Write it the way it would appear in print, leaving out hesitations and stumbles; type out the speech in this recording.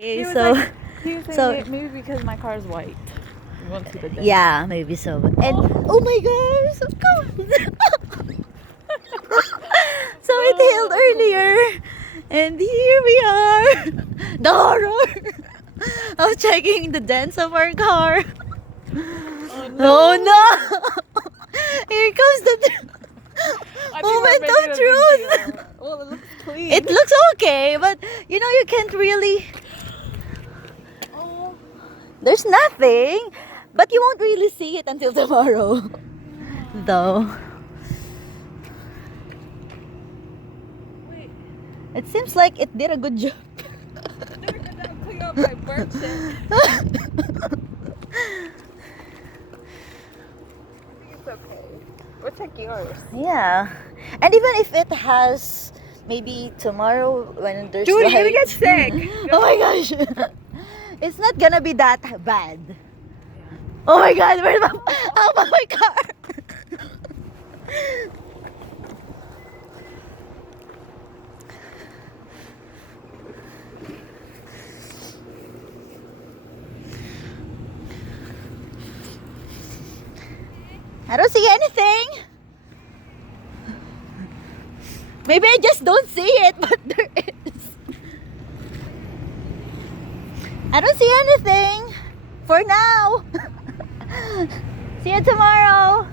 Okay, He was saying so maybe because my car is white. We won't see the dent. yeah, maybe so. And oh my gosh, so cold. So it hailed earlier, and here we are. The horror of checking the dents of our car. Oh no! Here comes the I think we're moment making of a big truth. deal. Well, it looks clean. It looks okay, but you know you can't really. Oh, There's nothing, but you won't really see it until tomorrow, though. wait. It seems like it did a good job. They're gonna clean up my bird shit. It's okay. We'll check yours. Yeah, and even if it has maybe tomorrow when there's Judy, you're like gonna get sick. oh my gosh, it's not gonna be that bad. Oh my god, how about my car? I don't see anything. Maybe I just don't see it, but there is. I don't see anything for now. See you tomorrow.